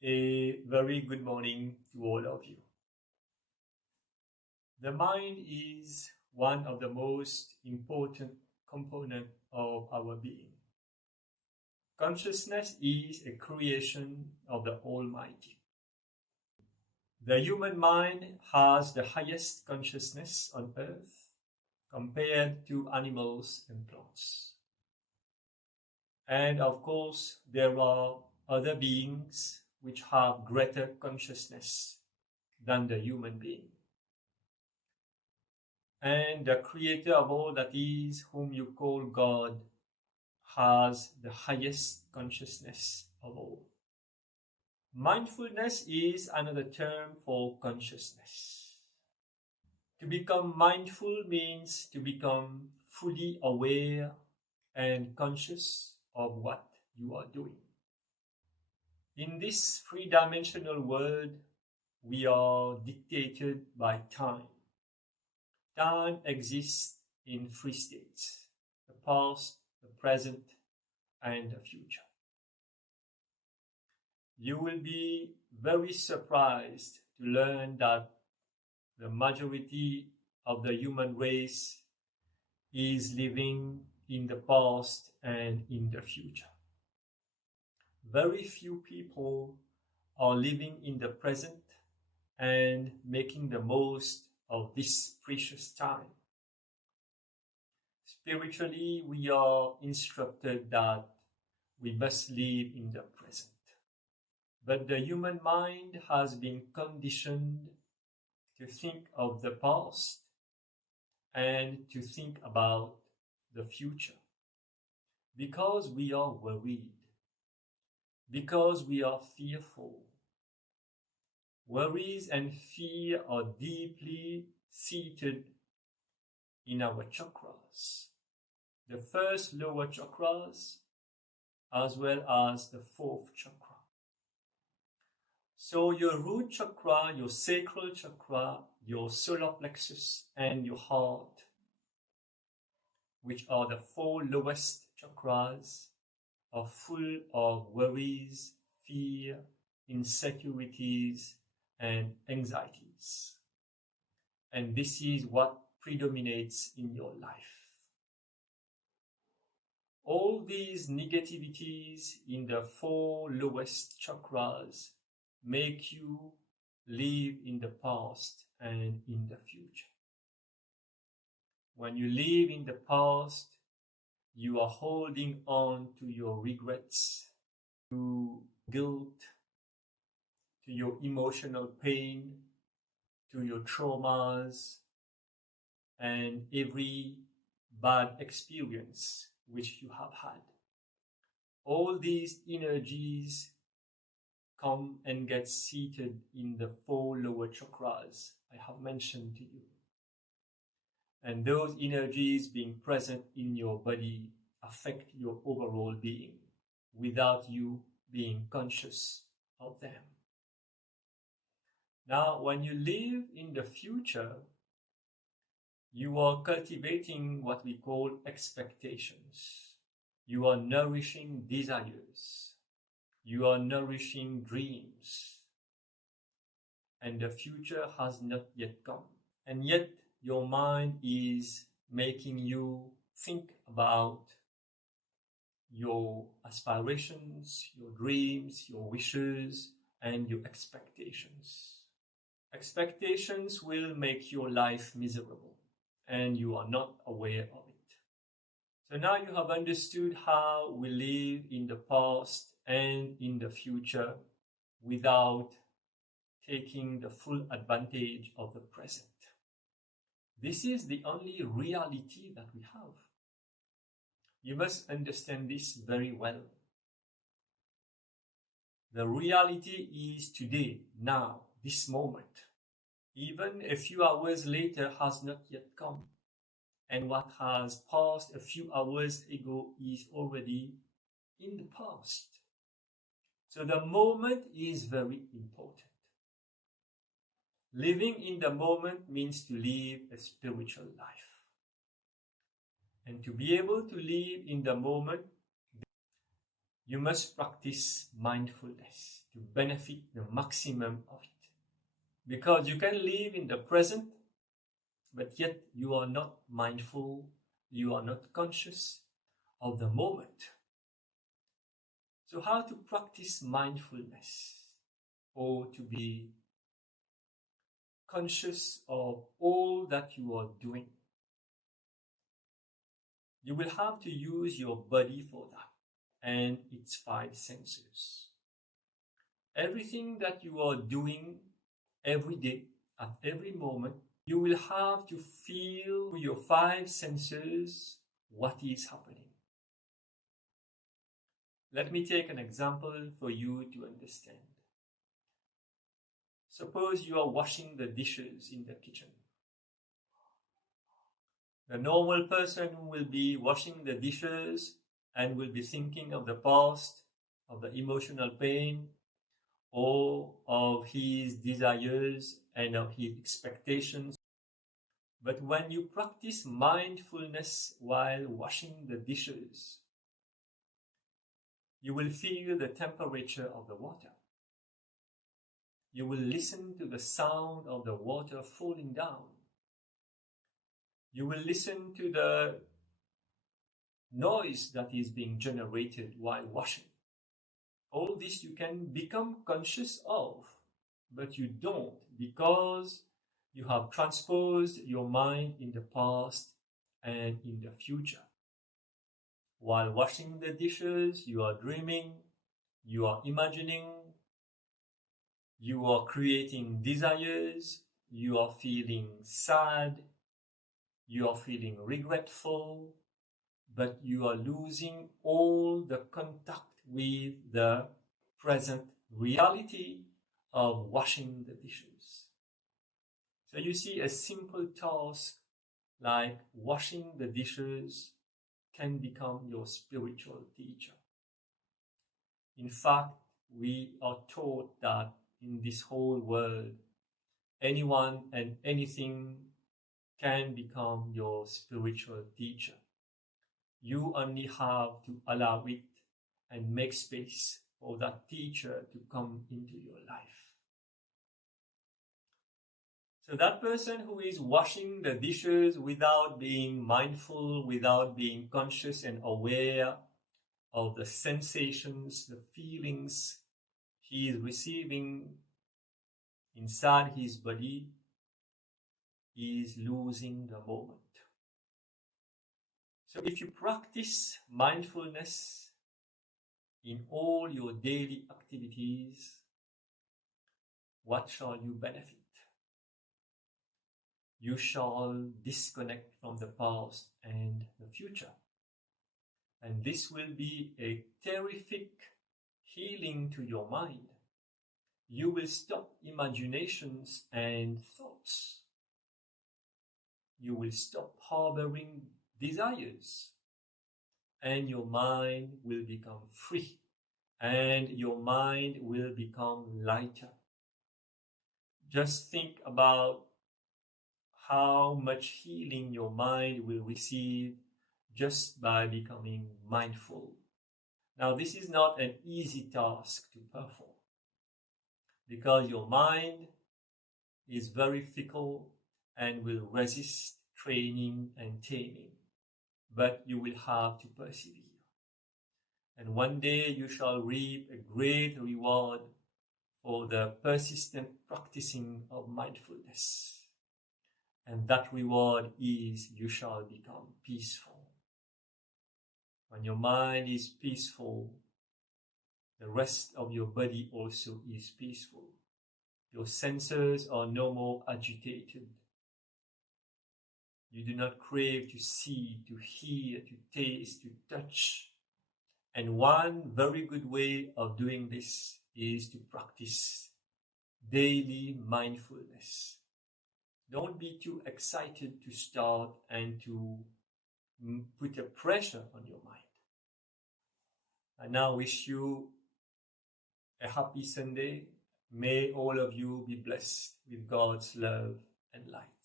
A very good morning to all of you. The mind is one of the most important components of our being. Consciousness is a creation of the Almighty. The human mind has the highest consciousness on earth compared to animals and plants. And of course, there are other beings which have greater consciousness than the human being. And the creator of all that is, whom you call God, has the highest consciousness of all. Mindfulness is another term for consciousness. To become mindful means to become fully aware and conscious of what you are doing. In this three-dimensional world, we are dictated by time. Time exists in three states: the past, the present, and the future. You will be very surprised to learn that the majority of the human race is living in the past and in the future. Very few people are living in the present and making the most of this precious time. Spiritually, we are instructed that we must live in the present. But the human mind has been conditioned to think of the past and to think about the future because we are worried, because we are fearful. Worries and fear are deeply seated in our chakras, the first lower chakras as well as the fourth chakra. So your root chakra, your sacral chakra, your solar plexus, and your heart, which are the four lowest chakras, are full of worries, fear, insecurities, and anxieties. And this is what predominates in your life. All these negativities in the four lowest chakras make you live in the past and in the future. When you live in the past, you are holding on to your regrets, to guilt, to your emotional pain, to your traumas, and every bad experience which you have had. All these energies come and get seated in the four lower chakras I have mentioned to you. And those energies being present in your body affect your overall being without you being conscious of them. Now, when you live in the future, you are cultivating what we call expectations. You are nourishing desires. You are nourishing dreams. And the future has not yet come. And yet your mind is making you think about your aspirations, your dreams, your wishes, and your expectations. Expectations will make your life miserable, and you are not aware of it. So now you have understood how we live in the past and in the future without taking the full advantage of the present. This is the only reality that we have. You must understand this very well. The reality is today, now, this moment. Even a few hours later has not yet come. And what has passed a few hours ago is already in the past. So the moment is very important. Living in the moment means to live a spiritual life. And to be able to live in the moment, you must practice mindfulness. to benefit the maximum of it. Because you can live in the present, but yet you are not mindful, you are not conscious of the moment. So how to practice mindfulness, or to be conscious of all that you are doing? You will have to use your body for that and its 5 senses. Everything that you are doing every day, at every moment, you will have to feel with your 5 senses what is happening. Let me take an example for you to understand. Suppose you are washing the dishes in the kitchen. The normal person will be washing the dishes and will be thinking of the past, of the emotional pain, or of his desires and of his expectations. But when you practice mindfulness while washing the dishes, you will feel the temperature of the water. You will listen to the sound of the water falling down. You will listen to the noise that is being generated while washing. All this you can become conscious of, but you don't, because you have transposed your mind in the past and in the future. While washing the dishes, you are dreaming, you are imagining, you are creating desires, you are feeling sad, you are feeling regretful, but you are losing all the contact with the present reality of washing the dishes. So you see, a simple task like washing the dishes can become your spiritual teacher. In fact, we are taught that in this whole world, anyone and anything can become your spiritual teacher. You only have to allow it and make space for that teacher to come into your life. So that person who is washing the dishes without being mindful, without being conscious and aware of the sensations, the feelings he is receiving inside his body, is losing the moment. So if you practice mindfulness in all your daily activities, what shall you benefit? You shall disconnect from the past and the future. And this will be a terrific healing to your mind. You will stop imaginations and thoughts. You will stop harboring desires. And your mind will become free. And your mind will become lighter. Just think about how much healing your mind will receive just by becoming mindful. Now, this is not an easy task to perform, because your mind is very fickle and will resist training and taming, but you will have to persevere. And one day you shall reap a great reward for the persistent practicing of mindfulness. And that reward is you shall become peaceful. When your mind is peaceful, the rest of your body also is peaceful. Your senses are no more agitated. You do not crave to see, to hear, to taste, to touch. And one very good way of doing this is to practice daily mindfulness. Don't be too excited to start and to put a pressure on your mind. I now wish you a happy Sunday. May all of you be blessed with God's love and light.